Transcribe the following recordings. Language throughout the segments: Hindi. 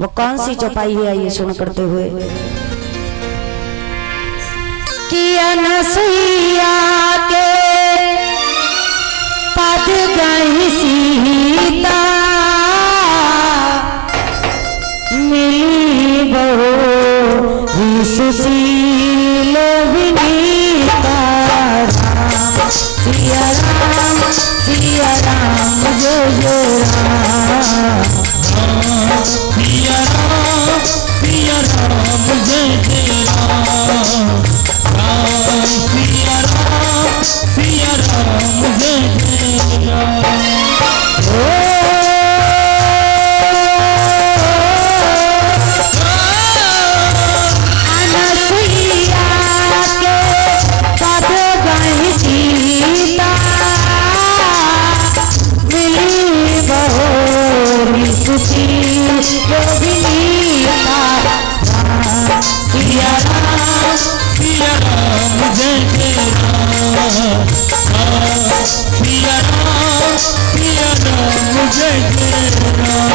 वो कौन सी चौपाई है, आइए सुन करते हुए। कि अनसुईया के पद गई सीता, मिली बहु सुशील विनीता। सिया राम जय जय राम, सिया राम जय जय राम, सिया राम जय जय राम। अनसुईया के पद गई सीता, मिली बहु सुशील विनीता। सिया राम जय जय राम, सिया राम जय जय राम।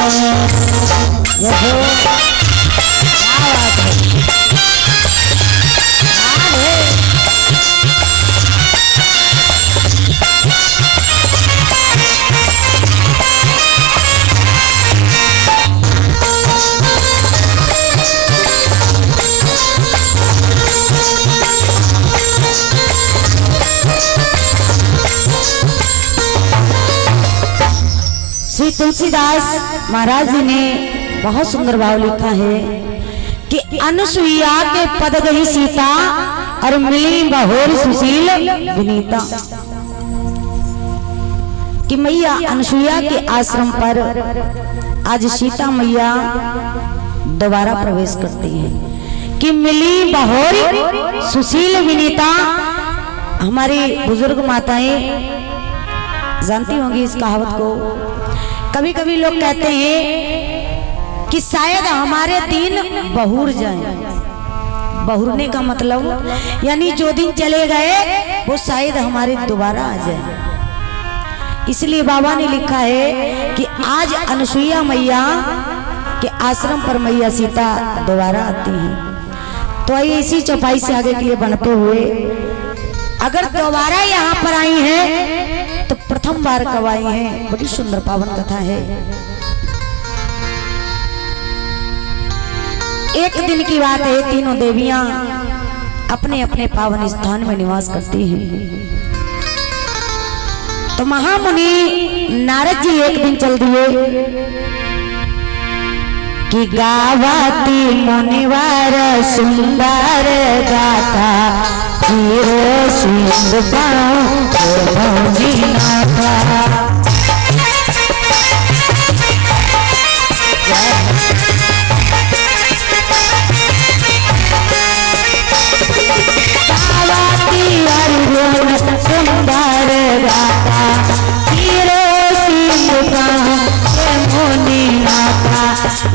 श्री तुलसीदास महाराज जी ने बहुत सुंदर भाव लिखा है कि अनसुईया के पद गई सीता, और मिली बहु सुशील विनीता। कि मैया अनसुईया के आश्रम पर आज सीता मैया दोबारा प्रवेश करती है। कि मिली बहु सुशील विनीता। हमारी बुजुर्ग माताएं जानती होंगी इस कहावत को। कभी कभी लोग कहते हैं कि शायद हमारे दिन बहुर जाएं। बहुरने का मतलब यानी जो दिन चले गए वो शायद हमारे दोबारा आ जाए। इसलिए बाबा ने लिखा है कि आज अनसुईया मैया के आश्रम पर मैया सीता दोबारा आती हैं। तो आइए इसी चौपाई से आगे के लिए बढ़ते हुए, अगर दोबारा यहाँ पर आई हैं तो प्रथम बार कब आई हैं, बड़ी सुंदर पावन कथा है। एक दिन की बात है, तीनों देवियां अपने अपने पावन स्थान में निवास करती हैं। तो महामुनि नारद जी एक दिन चल दिए कि गावती मुनिवार सुंदर गाथा, जीरो सिंह सुंदर गाता, जीरो सिंह मुनि नाथा।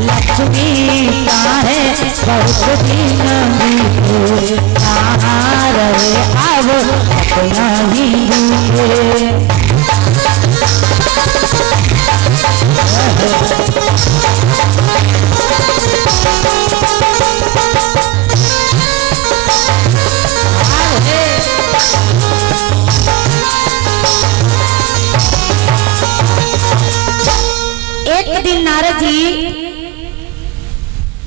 लक्ष्मी का है बहुत दिन बीते, कहाँ रहे अब अपना ही दूसरे। एक दिन नारद जी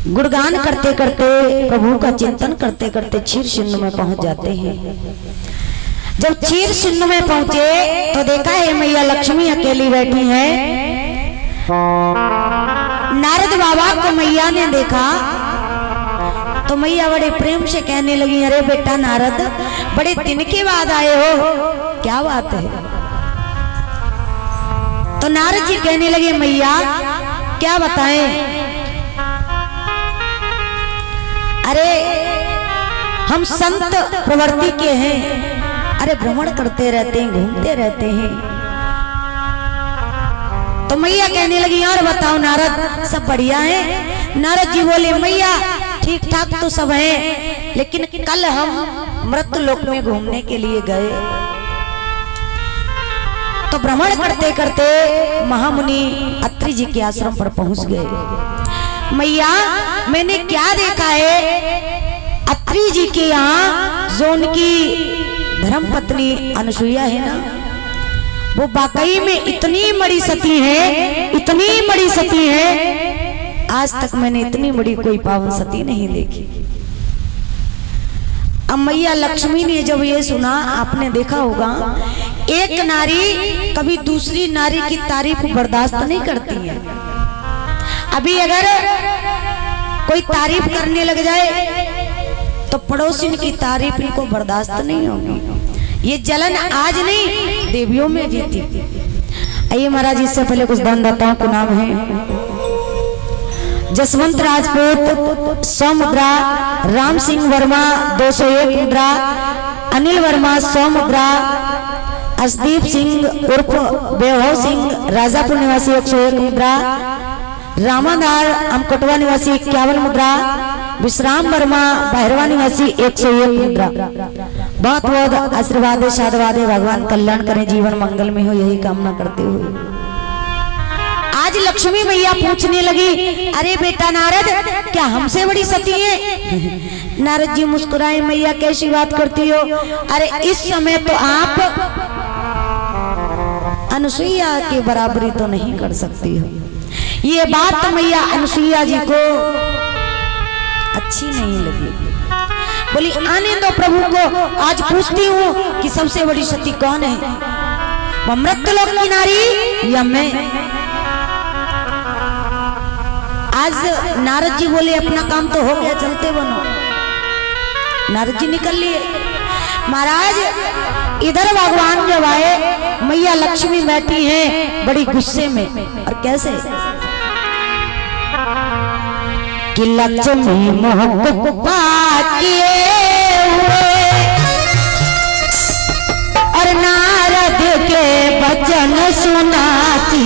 गुणगान करते करते, प्रभु का चिंतन करते करते क्षीर सिंधु में पहुंच जाते हैं। जब क्षीर सिंधु में पहुंचे तो देखा है मैया लक्ष्मी अकेली बैठी है। नारद बाबा को मैया ने देखा तो मैया बड़े प्रेम से कहने लगी, अरे बेटा नारद, बड़े दिन के बाद आए हो, क्या बात है। तो नारद जी कहने लगे, मैया क्या बताएं, अरे हम संत प्रवृत्ति के हैं, अरे भ्रमण करते रहते हैं, घूमते रहते हैं। तो मैया कहने लगी, और बताओ नारद, सब बढ़िया है। नारद जी बोले, मैया ठीक ठाक तो सब है, लेकिन कल हम मृत्यु लोक में घूमने के लिए गए तो भ्रमण करते करते महामुनि अत्रि जी के आश्रम पर पहुंच गए। मैया मैंने क्या देखा है, अत्रि जी के यहाँ जो उनकी धर्म पत्नी अनसुईया है ना, वो वाकई में इतनी बड़ी सती है, इतनी बड़ी सती है, आज तक मैंने इतनी बड़ी कोई पावन सती नहीं देखी। अब मैया लक्ष्मी ने जब ये सुना, आपने देखा होगा एक नारी कभी दूसरी नारी की तारीफ बर्दाश्त नहीं करती है। अभी अगर कोई तारीफ करने लग जाए तो पड़ोसिन की तारीफ इनको बर्दाश्त नहीं होगी। ये जलन आज नहीं, देवियों में भी थी। आइए महाराज, इससे पहले कुछ दानदाताओं को नाम है। जसवंत राजपूत 100 मुद्रा, राम सिंह वर्मा 201 मुद्रा, अनिल वर्मा 100 मुद्रा, असदीप सिंह उर्फ वैभव सिंह राजापुर निवासी 101 मुद्रा, रामाधार अमकोटवा निवासी 51 मुद्रा, विश्राम वर्मा बहरवा निवासी 101 मुद्रा। बहुत बहुत आशीर्वाद साधवाद भगवान कल्याण करें, जीवन मंगल में हो, यही कामना करते हुए आज लक्ष्मी मैया पूछने लगी, अरे बेटा नारद, क्या हमसे बड़ी सती है? नारद जी मुस्कुराए, मैया कैसी बात करती हो? अरे इस समय तो आप अनसुईया की बराबरी तो नहीं कर सकती हो। ये बात मैया अनसुईया जी को अच्छी नहीं लगी। बोली, आने दो प्रभु को, आज पूछती हूँ कि सबसे बड़ी सती कौन है, वो मृत्युलोक की नारी या मैं? आज नारद जी बोले, अपना काम तो हो गया, चलते बनो। नारद जी निकल लिए। महाराज इधर भगवान जब आए, मैया लक्ष्मी बैठी हैं बड़ी गुस्से में, और कैसे कि लक्ष्मी मोह किए हुए और नारद के वचन सुनाती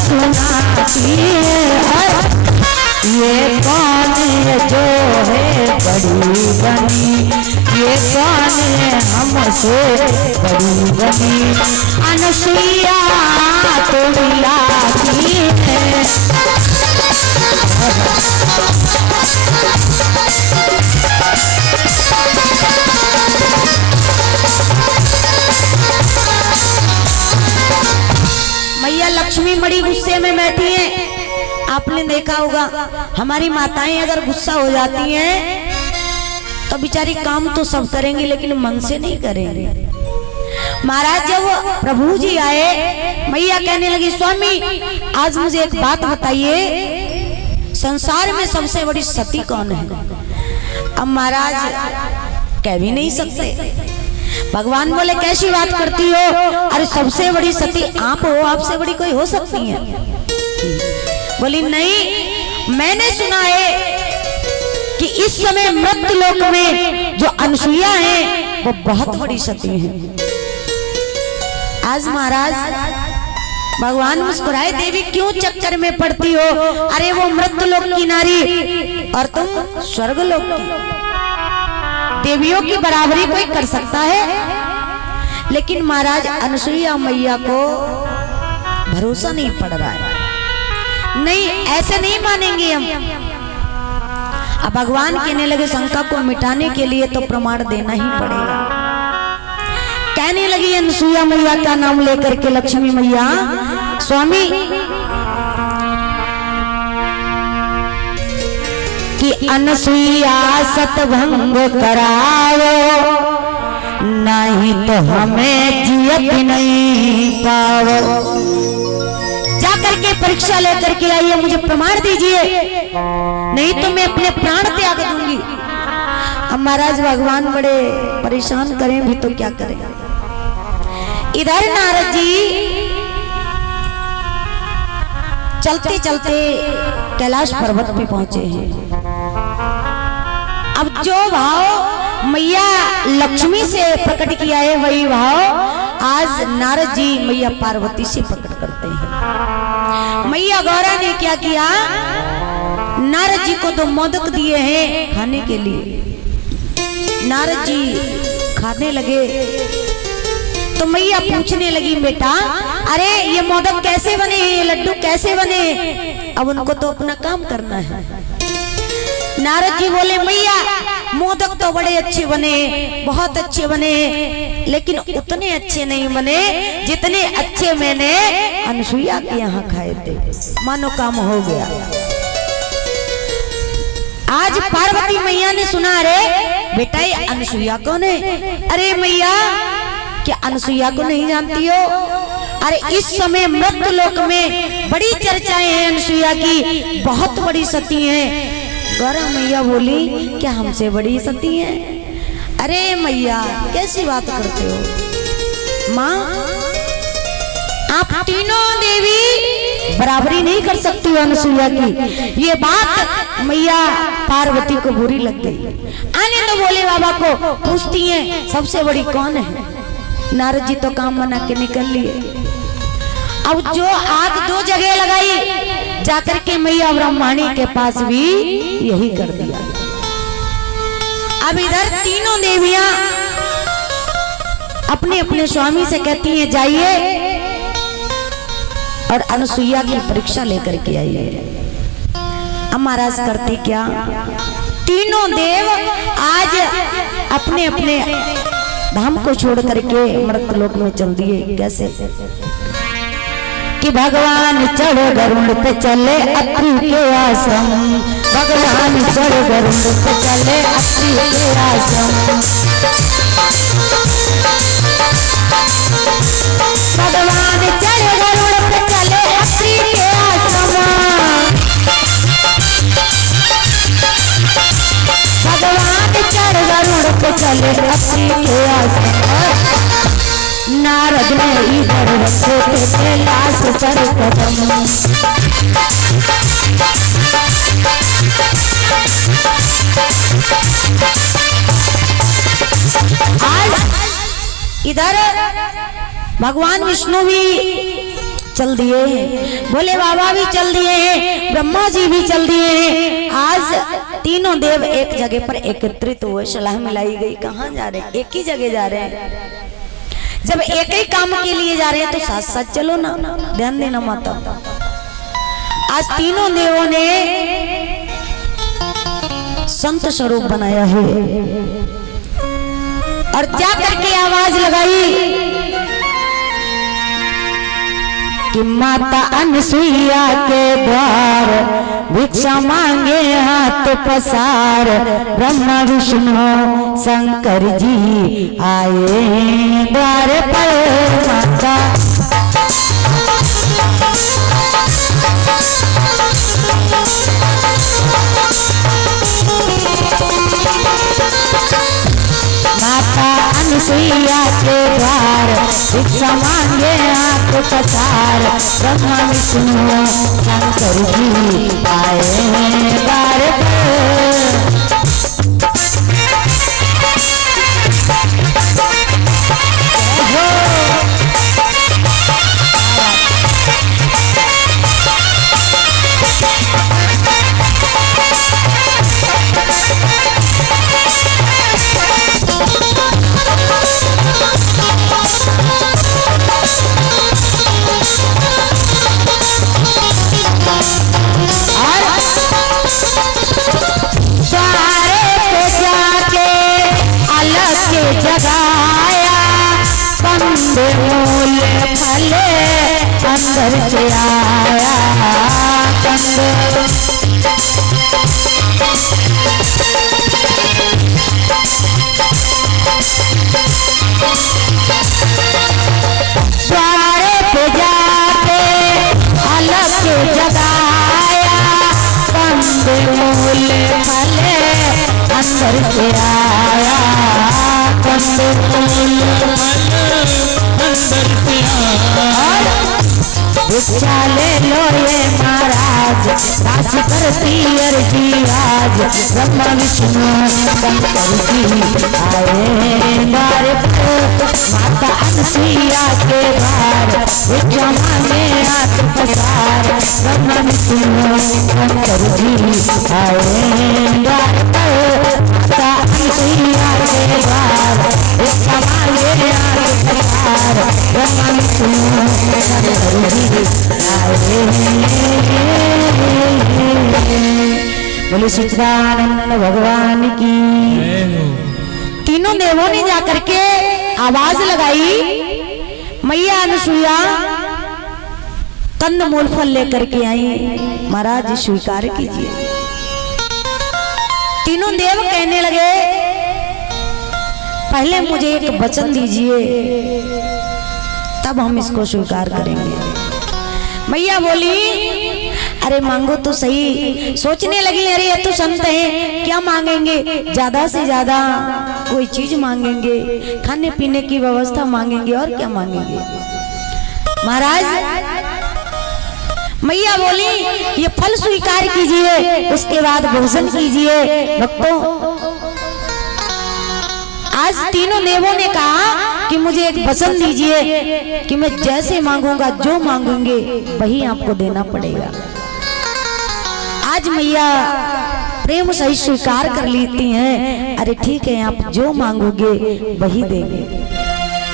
सुनाती है। ये कौन है जो है बड़ी बनी, ये कौन है हमसे बड़ी बनी, अनसुईया तो मिलाती है। मैया लक्ष्मी बड़ी गुस्से में बैठी है। आपने देखा होगा हमारी माताएं अगर गुस्सा हो जाती हैं तो बेचारी काम तो सब करेंगी लेकिन मन से नहीं करेंगे। महाराज जब प्रभु जी आए, मैया कहने लगी, स्वामी आज मुझे एक बात बताइए, संसार में सबसे बड़ी सती कौन है? अब महाराज कह भी नहीं सकते। भगवान बोले, कैसी बात करती हो? अरे सबसे बड़ी सती आप हो, आपसे बड़ी कोई हो सकती है? बोली, नहीं, मैंने सुना है कि इस समय मृत्युलोक में जो अनसुईया है वो बहुत बड़ी सती है। आज महाराज भगवान मुस्कुराए, देवी क्यों चक्कर में पड़ती हो? अरे वो मृत्युलोक की नारी और तुम स्वर्गलोक की। देवियों की बराबरी कोई कर सकता है? लेकिन महाराज अनसुईया मैया को भरोसा नहीं पड़ रहा है। नहीं, ऐसे नहीं मानेंगे हम। अब भगवान कहने लगे, शंका को मिटाने के लिए तो प्रमाण देना ही पड़ेगा। कहने लगी अनसुईया मैया का नाम लेकर के लक्ष्मी मैया, स्वामी कि अनसुईया सतभंग कराओ, नहीं तो हमें जियत नहीं पाओ। जाकर के परीक्षा लेकर के आइए, मुझे प्रमाण दीजिए, नहीं तो मैं अपने प्राण त्याग दूंगी। अब महाराज भगवान बड़े परेशान करें भी तो क्या करें। इधर नारद जी चलते चलते कैलाश पर्वत पे पहुंचे हैं। अब जो भाव मैया लक्ष्मी से प्रकट किया है वही भाव आज नारद जी मैया पार्वती से प्रकट करते हैं। मैया गौरा ने क्या किया, नारद जी को तो मोदक दिए हैं खाने के लिए। नारद जी खाने लगे तो मैया पूछने लगी, बेटा अरे ये मोदक कैसे बने, ये लड्डू कैसे बने? अब उनको तो अपना काम करना है। नारद जी बोले, मैया मोदक तो बड़े अच्छे बने, बहुत अच्छे बने, लेकिन उतने अच्छे नहीं बने जितने अच्छे मैंने अनसुईया के यहाँ खाए थे। मानो काम हो गया। आज पार्वती मैया ने सुना, अरे बेटा ये अनसुईया कौन है? अरे मैया क्या अनसुईया को नहीं जानती हो? अरे इस समय मृत्यु लोक में बड़ी चर्चाएं हैं अनसुईया की, बहुत बड़ी सती हैं। गौरा मैया बोली, क्या हमसे बड़ी सती हैं? अरे मैया कैसी बात करते हो? माँ आप तीनों देवी बराबरी नहीं कर सकती हो अनसुईया की। ये बात मैया पार्वती को बुरी लग गई। आने तो बोले बाबा को, पूछती हैं सबसे बड़ी कौन है? नारद जी तो काम बना के निकल लिए। अब जो आग दो जगह लगाई, जाकर के मैया ब्रह्माणी के पास भी यही कर दिया। अब इधर तीनों देवियां अपने अपने स्वामी से कहती हैं जाइए और अनसुईया की परीक्षा लेकर के आइए। अब महाराज करते क्या, तीनों देव आज अपने अपने धाम को छोड़ करके मृत लोक में चल दिए। कैसे कि भगवान चढ़ गरुड़ पे चले अत्रि के आश्रम, भगवान चढ़ गरुड़ पे चले अत्रि के आश्रम, भगवान चढ़ गरुड़ पे चले अत्रि के आश्रम, भगवान चढ़ गरुड़ पे चले अत्रि के आश्रम। नारद ने इधर रखे थे कैलाश पर कदम, आज इधर भगवान विष्णु भी चल दिए हैं, भोले बाबा भी चल दिए हैं, ब्रह्मा जी भी चल दिए हैं। आज तीनों देव एक जगह पर एकत्रित हुए, सलाह मिलाई गई। कहाँ जा रहे हैं? एक ही जगह जा रहे हैं। जब एक ही काम के लिए जा रहे हैं तो साथ साथ चलो ना, ध्यान देना माता। आज तीनों देवों ने संत स्वरूप बनाया है और जा करके आवाज लगाई कि माता अनसुईया के द्वार भिक्षा मांगे हाथ पसार, ब्रह्मा विष्णु शंकर जी आए द्वार पर माता। माता अनसुईया के द्वार भिक्षा मांगे हाथ पसार, ब्रह्मा विष्णु शंकर जी आए द्वार पर। जगाया कंद मूल फल अंदर से आया कंद, द्वारे पे जाके अलग जगाया कंद मूल फल अंदर से आया कंद मूल फल अंदर से भिक्षा ले लो ये महाराज, दास करती अर्जी आज, ब्रह्मा विष्णु शंकर जी आए द्वार पर, माता अनसुईया के द्वार, भिक्षा मांगे हाथ पसार, ब्रह्मा विष्णु शंकर जी आए द्वार पर, माता अनसुईया के द्वार, भिक्षा मांगे हाथ पसार, ब्रह्मा विष्णु शंकर जी। बोले सच्चिदानंद भगवान की। तीनों देवों ने जाकर के आवाज लगाई, मैया अनसुईया कंदमूल फल लेकर के आई, महाराज स्वीकार कीजिए। तीनों देव कहने लगे, पहले मुझे एक वचन दीजिए, तब हम इसको स्वीकार करेंगे। मैया बोली, अरे मांगो तो सही। सोचने लगी, अरे ये तो संत है, क्या मांगेंगे, ज्यादा से ज्यादा कोई चीज मांगेंगे, खाने पीने की व्यवस्था मांगेंगे, और क्या मांगेंगे। महाराज मैया बोली, ये फल स्वीकार कीजिए, उसके बाद भोजन कीजिए। भक्तों, आज तीनों देवों ने कहा कि मुझे एक वचन दीजिए कि मैं जैसे मांगूंगा, जो मांगूंगे वही आपको देना पड़ेगा। आज मैया प्रेम सही स्वीकार कर लेती हैं, अरे ठीक है, आप जो मांगोगे वही देंगे,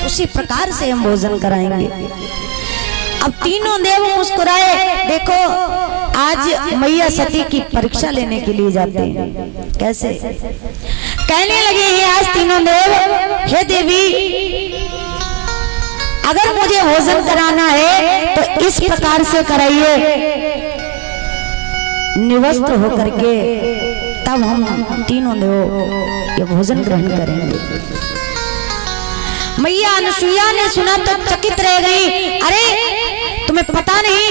उसी प्रकार से हम भोजन कराएंगे। अब तीनों देव मुस्कुराए। देखो, आज मैया सती की परीक्षा लेने के लिए जाते हैं। कैसे? कहने लगे हैं आज तीनों देव, हे देवी, अगर मुझे भोजन कराना है तो इस प्रकार से कराइए, निवस्त्र होकर के, तब हम तीनों देव ये भोजन ग्रहण करेंगे। मैया अनसुईया ने सुना तो चकित रह गई। अरे तुम्हें पता नहीं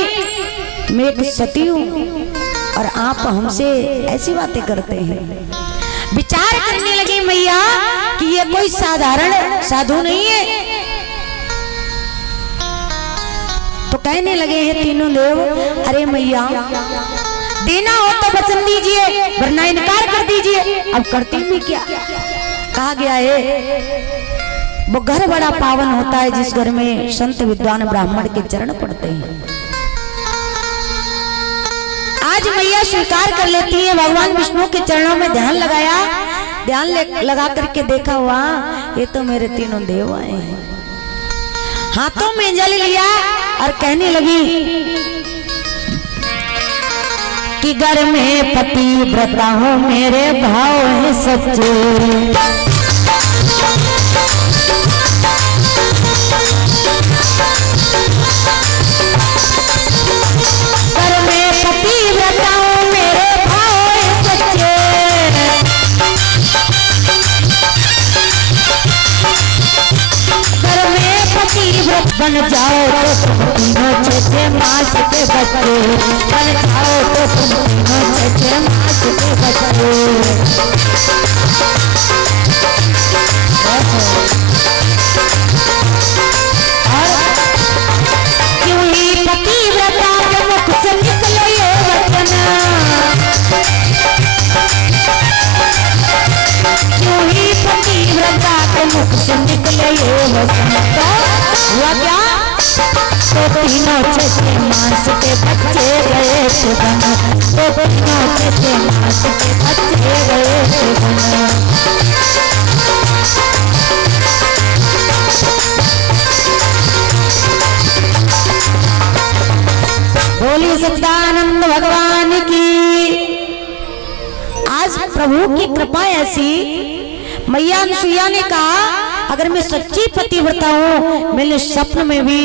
मैं एक सती हूँ और आप हमसे ऐसी बातें करते हैं। विचार करने लगी मैया कि ये कोई साधारण साधु नहीं है। तो कहने लगे हैं तीनों देव, अरे मैया देना हो तो वचन दीजिए, वरना इनकार कर दीजिए। अब करती भी क्या? कहा गया है वो घर बड़ा पावन होता है जिस घर में संत विद्वान ब्राह्मण के चरण पड़ते हैं। आज मैया स्वीकार कर लेती है। भगवान विष्णु के चरणों में ध्यान लगाया, ध्यान लगा करके देखा, हुआ ये तो मेरे तीनों देव आए हैं। हाथों में जल लिया और कहने लगी कि घर में पति व्रता हो, मेरे भाव है सच्चे, घर में पति व्रता हो, मेरे भाव है सच्चे, घर में पति व्रत बन जाओ तो तुम तीनों छे मास के बच्चे, बन जाओ तो तुम तीनों छे मास के बच्चे। क्यों ही पतिव्रता के मुख से निकले ये वचन, क्यों ही पतिव्रता के मुख से निकले ये वचन। तो हुआ क्या? तो तीनों छे मास के बच्चे गए थे बन, तो तीनों छे मास के बच्चे गए थे बन। बोलिए सच्चिदानंद भगवान की। आज प्रभु की कृपा ऐसी, मैया अनसुईया ने कहा अगर मैं सच्ची पतिव्रता हूँ, मैंने स्वप्न में भी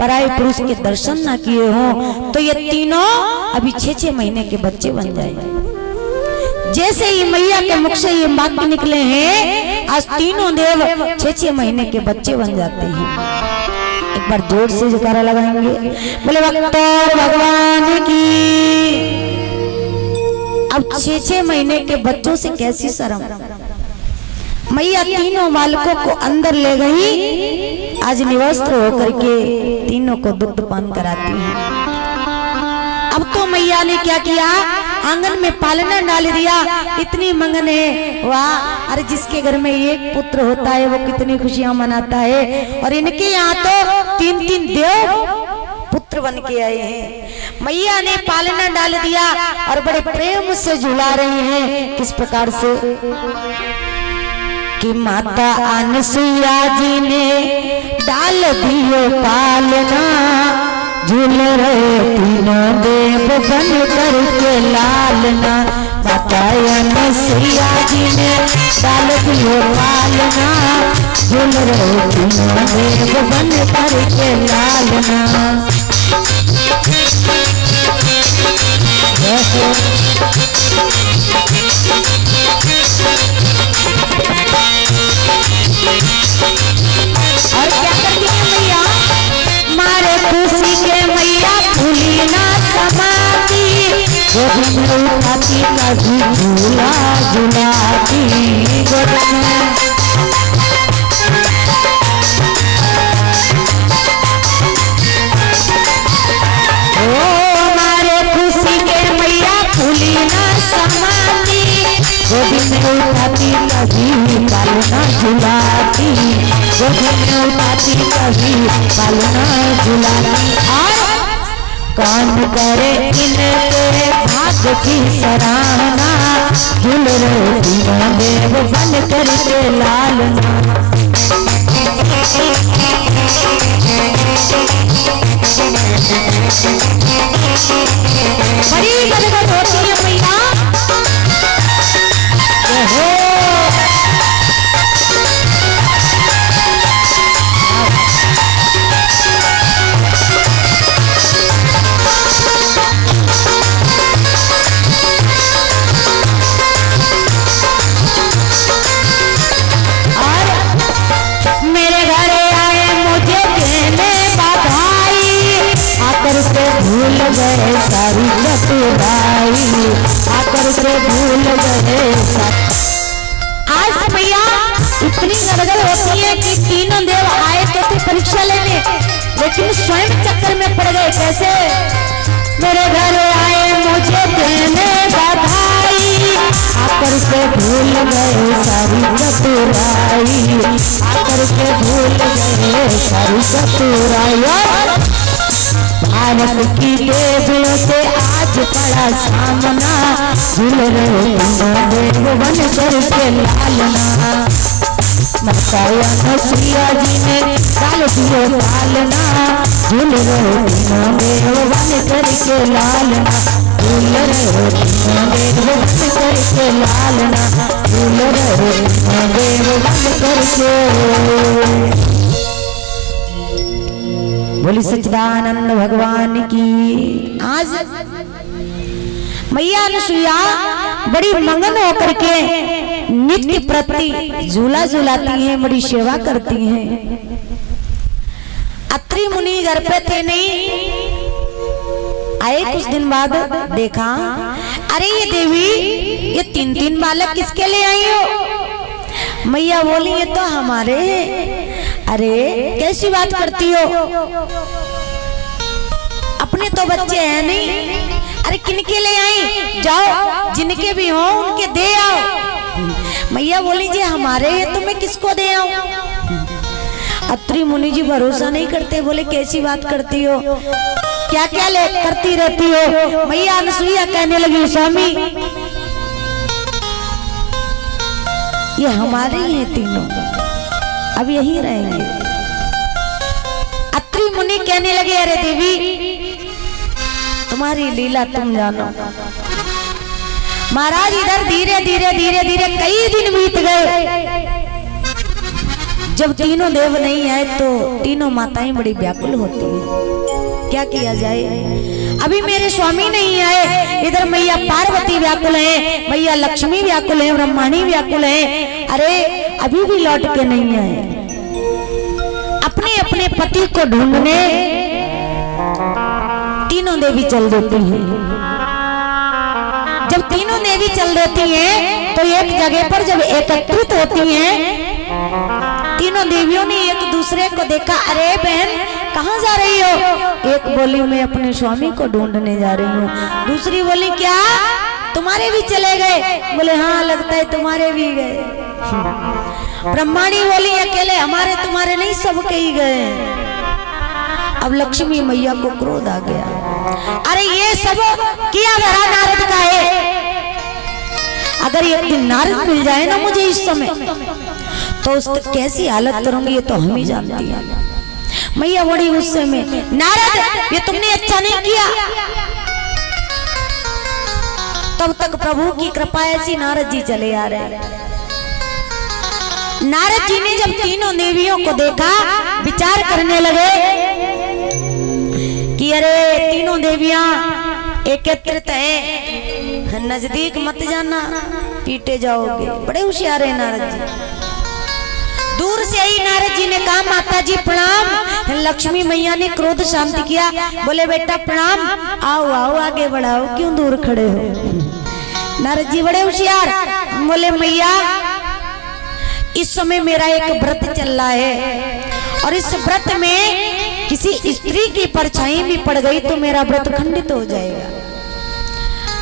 पराये पुरुष के दर्शन ना किए हों, तो ये तीनों अभी 6-6 महीने के बच्चे बन जाएंगे। जैसे ही मैया के मुख से ये वाक्य निकले हैं, आज तीनों देव 6-6 महीने के बच्चे बन जाते हैं। एक बार जोर से जयकारा लगाएंगे, बोले भगवान की। अब 6-6 महीने के बच्चों से कैसी शर्म। मैया तीनों बालकों को अंदर ले गई आज निवस्त्र होकर के तीनों को दुग्ध पान कराती हैं। अब तो मैया ने क्या किया, आंगन में पालना डाल दिया। इतनी मंगन है, वाह! अरे जिसके घर में एक पुत्र होता है वो कितनी खुशियां मनाता है। और इनके यहाँ तो 3-3 देव पुत्र बन के आए हैं। मैया ने पालना डाल दिया और बड़े प्रेम से झुला रहे हैं। किस प्रकार से कि माता अनसुईया जी ने डाल दियो पालना, झूल रहे तीनों देव बन करके लालना। माता अनसुईया जी ने डाल दियो पालना, झूल रहे तीनों देव बन करके लालना। और क्या करती है मैया, मारे खुशी के मैया भूली ना समाती, गोद में उठाती कभी झूला झुलाती, गोद में गोदी में उठाती कभी पालना झुलाती, गोदी में उठाती कभी पालना झुलाती। और कौन करे इनके भाग्य की सराहना, झूल रहे तीनों देव बन करके लालना। बड़ी गदगद होती है मैया। भूल गए सारी चतुराई, आकर के भूल गए। आज भैया इतनी गदगद होती है कि तीनों देव आए तो थे परीक्षा लेने, लेकिन स्वयं चक्कर में पड़ गए। कैसे? मेरे घर आए मुझे देने बधाई, आकर के भूल गए सारी चतुराई, आकर के भूल गए सारी चतुराई। भारत की देवियों से आज पड़ा सामना, झूल रहे तीनों देव बन करके लालना। माता अनसुईया जी ने डाल दियो पालना, झूल रहे तीनों देव बन करके लालना, झूल रहे तीनों देव बन करके लालना, झूल रहे तीनों देव बन करके। बोली सच्चिदानंद भगवान की। आज मैया अनसुईया बड़ी मंगन होकर के नित्य प्रति झूला झुलाती हैं, बड़ी सेवा करती हैं। अत्रि मुनि घर पे थे नहीं, आए कुछ दिन बाद देखा, अरे ये देवी ये 3-3 बालक किसके लिए आई हो? मैया बोली ये तो हमारे। अरे कैसी बात करती हो, अपने तो बच्चे हैं नहीं। अरे किनके ले आई? जाओ जिनके भी हो उनके दे आओ। मैया बोली जी हमारे हैं तो मैं किसको दे आऊं? अत्रि मुनि जी भरोसा नहीं करते, बोले कैसी बात करती हो, क्या क्या ले करती रहती हो? मैया अनसुईया कहने लगी स्वामी ये हमारे ही हैं तीनों, अब यहीं रहेंगे। अत्रि मुनि कहने लगे अरे देवी तुम्हारी लीला तुम जानो। महाराज इधर धीरे धीरे धीरे धीरे कई दिन बीत गए। जब तीनों देव नहीं आए तो तीनों माताएं बड़ी व्याकुल होती हैं, क्या किया जाए? अभी मेरे स्वामी नहीं आए, इधर मैया पार्वती व्याकुल है, मैया लक्ष्मी व्याकुल है, ब्रह्माणी व्याकुल है। अरे अभी भी लौट के नहीं आए। अपने अपने पति को ढूंढने तीनों देवी चल देती हैं। जब तीनों देवी चल देती हैं तो एक जगह पर जब एकत्रित होती हैं तीनों देवियों ने एक दूसरे को देखा। अरे बहन कहाँ जा रही हो? एक बोली मैं अपने स्वामी को ढूंढने जा रही हूँ। दूसरी बोली क्या तुम्हारे भी चले गए? बोले हाँ लगता है तुम्हारे भी गए। ब्रह्माणी बोली अकेले हमारे तुम्हारे नहीं सबके ही गए। अब लक्ष्मी मैया को क्रोध आ गया। अरे ये सब किया धरा नारद का है। अगर एक दिन नारद मिल जाए ना मुझे इस समय तो उसकी कैसी हालत करूंगी ये तो हम ही जानती हैं। मैया बड़ी गुस्से में, नारद ये तुमने अच्छा नहीं किया। तब तक प्रभु की कृपा ऐसी नारद जी चले आ रहे। नारद जी ने जब तीनों देवियों को देखा विचार करने लगे कि अरे तीनों देवियां एकत्रित है, नजदीक मत जाना पीटे जाओगे। बड़े होशियार है नारद जी। दूर से ही नारद जी ने कहा माता जी प्रणाम। लक्ष्मी मैया ने क्रोध शांत किया। बोले बेटा प्रणाम, आओ आओ आगे बढ़ाओ, क्यों दूर खड़े हो? नारद जी बड़े होशियार। बोले मैया इस समय मेरा एक व्रत चल रहा है और इस व्रत में किसी स्त्री की परछाई भी पड़ गई तो मेरा व्रत खंडित हो जाएगा।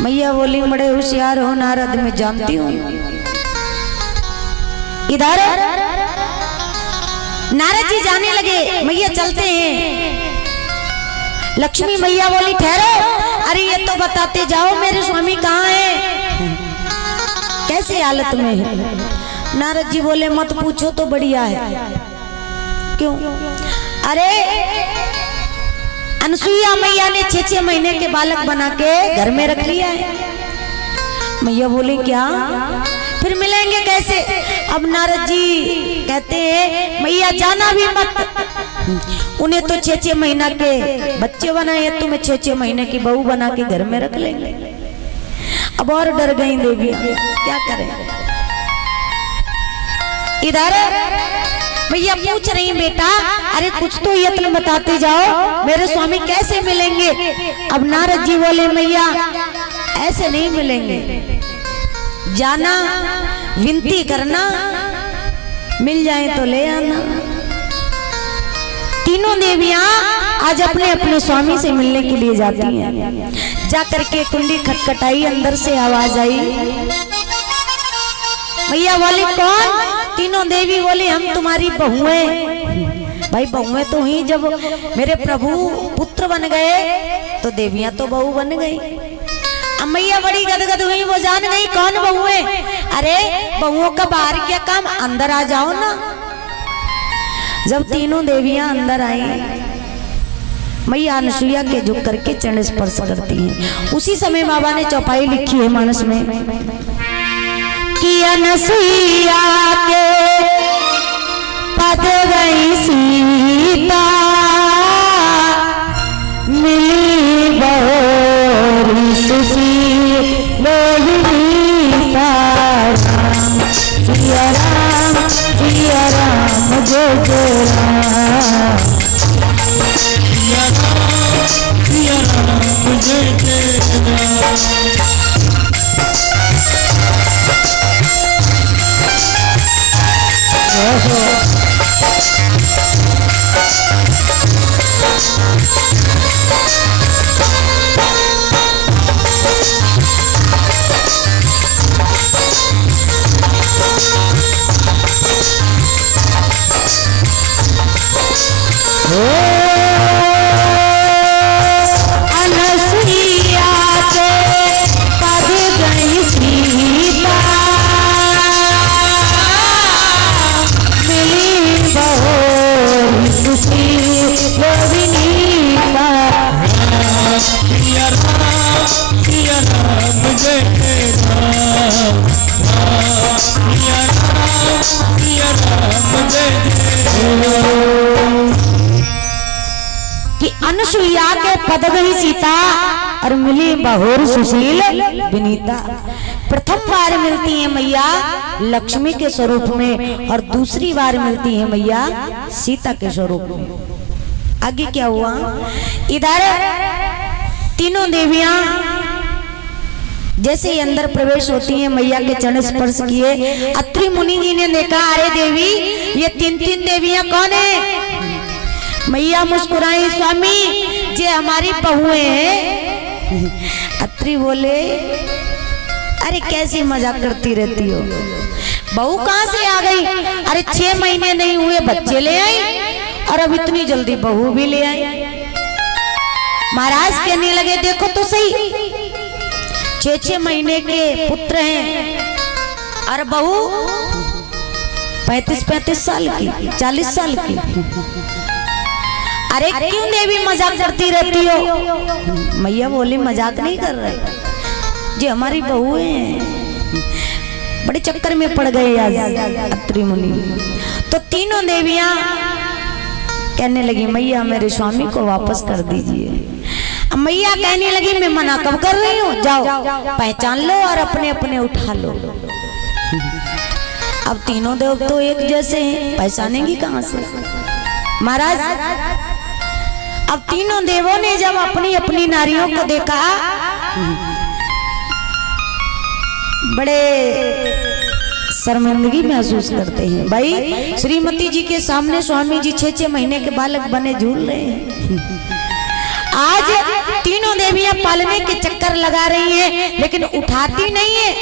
मैया बोली बड़े होशियार हो नारद, मैं जानती हूँ। इधर नारद जी जाने लगे, मैया चलते हैं। लक्ष्मी मैया बोली ठहरो, अरे ये तो बताते जाओ मेरे स्वामी कहाँ हैं, कैसे हालत में है? नारद जी बोले मत पूछो तो बढ़िया है। क्यों? अरे अनसुईया मैया ने 6-6 महीने के बालक बना के घर में रख लिया है। मैया बोली क्या फिर मिलेंगे कैसे? अब नारद जी कहते हैं मैया जाना भी मत, उन्हें तो 6-6 महीना के बच्चे बनाए, तुम्हें 6-6 महीने की बहू बना के घर में रख लेंगे। अब और डर गई देवी, क्या करें? इधर भैया पूछ रही बेटा अरे कुछ तो यत्न बताते जाओ, मेरे स्वामी कैसे मिलेंगे? अब नारद जी बोले मैया ऐसे नहीं मिलेंगे, जाना विनती करना, मिल जाए तो ले आना। तीनों देवियां आज अपने अपने स्वामी से मिलने के लिए जाती हैं। जा करके कुंडी खटखटाई, अंदर से आवाज आई। मैया बोली कौन? तीनों देवी बोली हम तुम्हारी बहुएं। भाई बहुएं तो ही, जब मेरे प्रभु पुत्र बन गए तो देवियां तो बहू बन गई। अब मैया बड़ी गदगद हुई, वो जान गई कौन बहुएं। अरे बहुओं का बाहर क्या काम, अंदर आ जाओ ना। जब तीनों देवियां अंदर आई, मैया अनसुईया के झुक करके चरण स्पर्श करती हैं। उसी समय बाबा ने चौपाई लिखी है मानस में कि अनसुईया के पद गई सीता, मिली बहुरी सुशील लोहिता। राम सिया राम सिया राम जय जय राम, सिया राम जय जय राम। अनसुईया के पद गई सीता, मिली बहुरी सुशील लोहिता। सिया राम जय जय राम, सिया राम जय जय राम। कि अनसुईया के पद गई सीता और मिली बहुरी सुशील विनीता। प्रथम बार मिलती है मैया लक्ष्मी के स्वरूप में और दूसरी बार मिलती है मैया सीता के स्वरूप में। आगे क्या हुआ? इधर तीनों देवियां जैसे ही अंदर प्रवेश होती है, मैया के चरण स्पर्श किए, अत्रि मुनि जी ने देखा, अरे देवी ये 3 देवियां कौन है? मैया मुस्कुराई, स्वामी ये हमारी बहुएं हैं। अत्रि बोले, अरे कैसी मजाक करती रहती हो, बहू कहाँ से आ गई? अरे 6 महीने नहीं हुए बच्चे ले आई और अब इतनी जल्दी बहू भी ले आई। महाराज कहने लगे, देखो तो सही, 6 महीने के पुत्र हैं और बहू 35 साल की, 40 साल की। अरे क्यों देवी मजाक करती रहती हो? मैया बोली, मजाक नहीं कर रहे, जी हमारी बहू हैं। बड़े चक्कर में पड़ गए आज अत्रि मुनि। तो तीनों देवियां कहने लगी, मैया मेरे स्वामी को वापस कर दीजिए। अब मैया कहने लगी, मैं मना कब कर रही हूँ, जाओ पहचान लो और अपने अपने उठा लो। अब तीनों देव तो एक जैसे हैं, पहचानेंगी कहाँ से? महाराज अब तीनों देवों ने जब अपनी अपनी नारियों को देखा, बड़े शर्मिंदगी महसूस करते हैं। भाई श्रीमती जी के सामने स्वामी जी 6 महीने के बालक बने झूल रहे हैं। आज तीनों देवियां पालने के चक्कर लगा रही हैं, लेकिन उठाती नहीं है।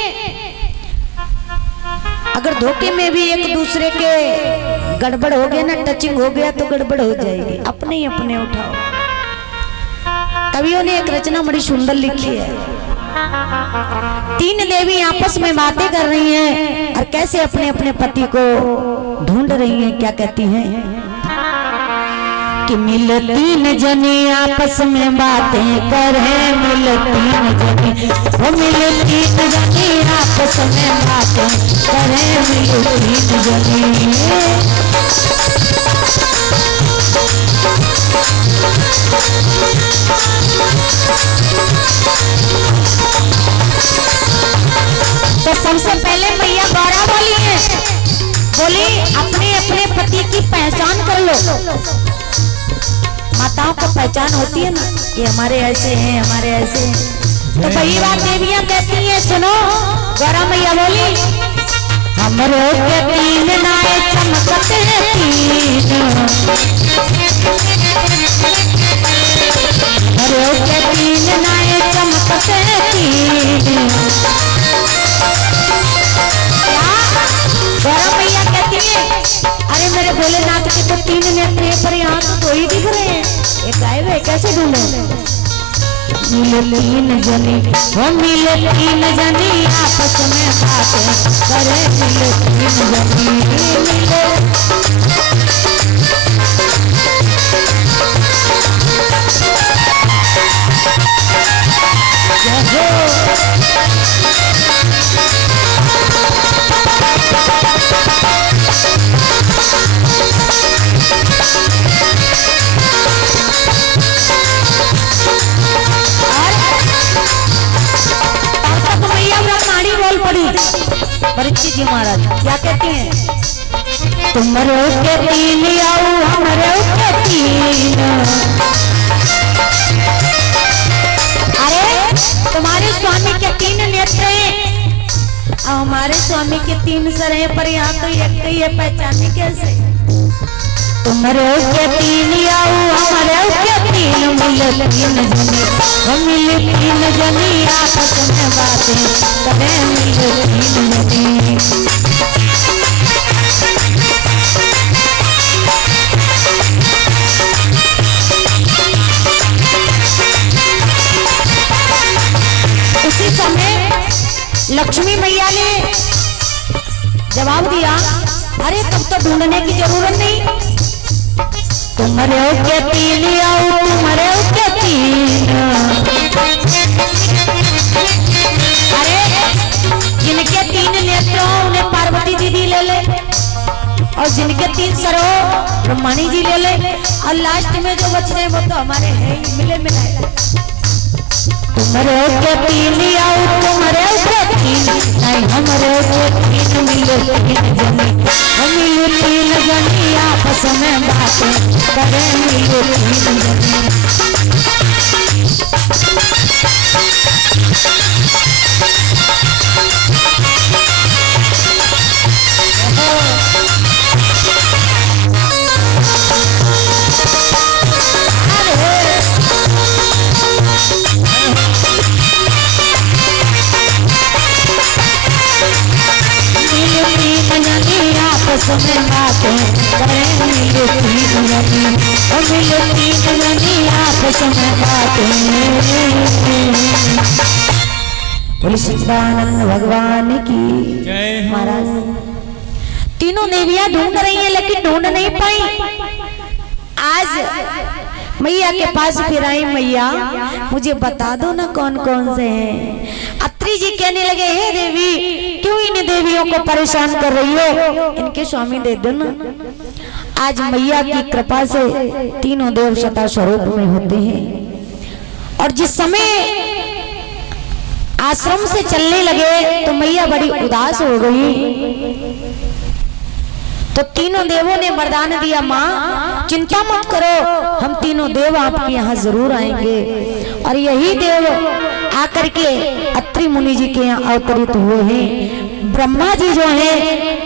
अगर धोखे में भी एक दूसरे के गड़बड़ हो गया ना, टचिंग हो गया तो गड़बड़ हो जाएगी। अपने ही अपने उठाओ। कवियों ने एक रचना बड़ी सुंदर लिखी है, 3 देवी आपस में बातें कर रही हैं और कैसे अपने अपने पति को ढूंढ रही हैं। क्या कहती हैं कि मिल 3 जनी आपस में बातें करें, मिल 3 जनी, वो मिल 3 जनी आपस में बातें करें, मिल 3 जनी। तो सबसे पहले मैया गौरा बोली है, बोली अपने अपने पति की पहचान कर लो। माताओं को पहचान होती है ना कि हमारे ऐसे हैं, हमारे ऐसे हैं। तो वही बात देवियां कहती हैं, सुनो। गौरा मैया बोली, हमरो के 3 नाए चमकते हैं 3, हमरो के 3 नाए चमकते हैं 3। गौरा मैया कहती है, अरे मेरे भोलेनाथ के तो 3 नेत्र हैं, पर यहाँ तो 2 ही दिख रहे हैं, एक गायब है, कैसे ढूंढे? मिले 3 जनी, वो मिले 3 जनी आपस में बातें करे, मिले 3 जनी, मिले। परीक्षित जी महाराज क्या कहते हैं, तुम्हारे के 3 आओ हमारे के 3। अरे तुम्हारे स्वामी के 3 नेत्र हैं और हमारे स्वामी के 3 सर हैं, पर यहाँ तो एक ही है, पहचाने कैसे? तुम्हारे के 3 आओ हमारे के 3, मिले 3 जनी, हम मिले 3 जनी आपस में बातें करें, मिले 3 जनी। उसी समय लक्ष्मी मैया ने जवाब दिया, अरे तब तो ढूंढने की जरूरत नहीं, तुम्हारे के 3 आओ तुम्हारे के 3। अरे जिनके 3 नेत्र हो उन्हें पार्वती दीदी ले ले, और जिनके 3 सर हो ब्रह्माणी जी ले ले, और लास्ट में जो बच रहे वो तो हमारे हैं ही, मिले मिलाए। तुम्हारे के 3 आओ तुम्हारे के 3, नहीं हमारे के 3, मिले 3 जनी, हम मिले 3 जनी आपस में बातें करें, मिले 3 जनी। आपस में बातें करें, मिले तीन गनी, मिले तीन गनी आपस में बातें। बोले सच्चिदानंद भगवान की जय। महाराज तीनों देवियां ढूंढ रही हैं लेकिन ढूंढ नहीं पाई। आज मैया के पास फिर आई, मैया मुझे बता दो ना कौन कौन से हैं। अत्रि जी कहने लगे, हे देवी क्यों इन देवियों को परेशान कर रही हो, इनके स्वामी दे दो ना। आज मैया की कृपा से तीनों देव सता स्वरूप में होते हैं। और जिस समय आश्रम से चलने लगे तो मैया बड़ी उदास हो गई। तो तीनों देवों ने वरदान दिया, माँ चिंता मत करो, हम तीनों देव आपके यहाँ जरूर आएंगे। और यही देव आकर के अत्रि मुनि जी के यहाँ अवतरित हुए हैं। ब्रह्मा जी जो है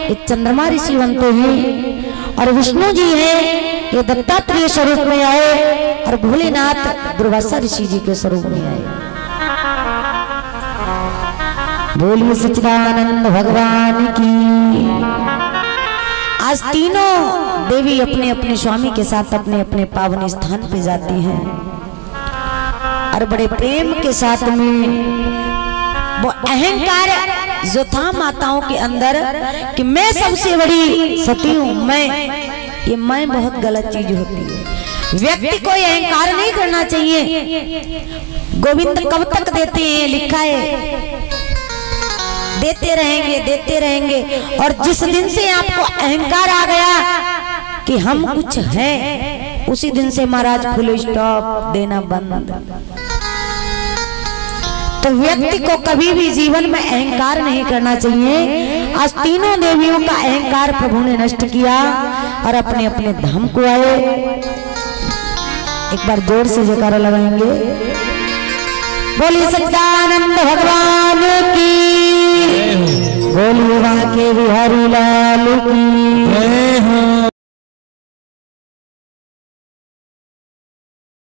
ये चंद्रमा ऋषि बनते हैं, और विष्णु जी हैं ये दत्तात्रेय स्वरूप में आए, और भोलेनाथ दुर्वासा ऋषि जी के स्वरूप में आए। बोलिए सच्चिदानंद भगवान की। आज तीनों देवी अपने अपने स्वामी के साथ अपने अपने पावन स्थान पे जाती हैं, और बड़े प्रेम के साथ में वो अहंकार जो था माताओं के अंदर कि मैं सबसे बड़ी सती हूँ, मैं बहुत गलत चीज होती है। व्यक्ति को अहंकार नहीं करना चाहिए। गोविंद कब तक देते हैं, लिखा है देते रहेंगे। और जिस दिन से आपको अहंकार आ गया कि हम कुछ हैं, उसी दिन से महाराज फुल स्टॉप देना बंद। तो व्यक्ति को कभी भी जीवन में अहंकार नहीं करना चाहिए। आज तीनों देवियों का अहंकार प्रभु ने नष्ट किया और अपने अपने धाम को आए। एक बार जोर से जयकारा लगाएंगे। बोलिए सच्चिदानंद भगवान की, बोलिए वहाँ के बिहारी लाल की।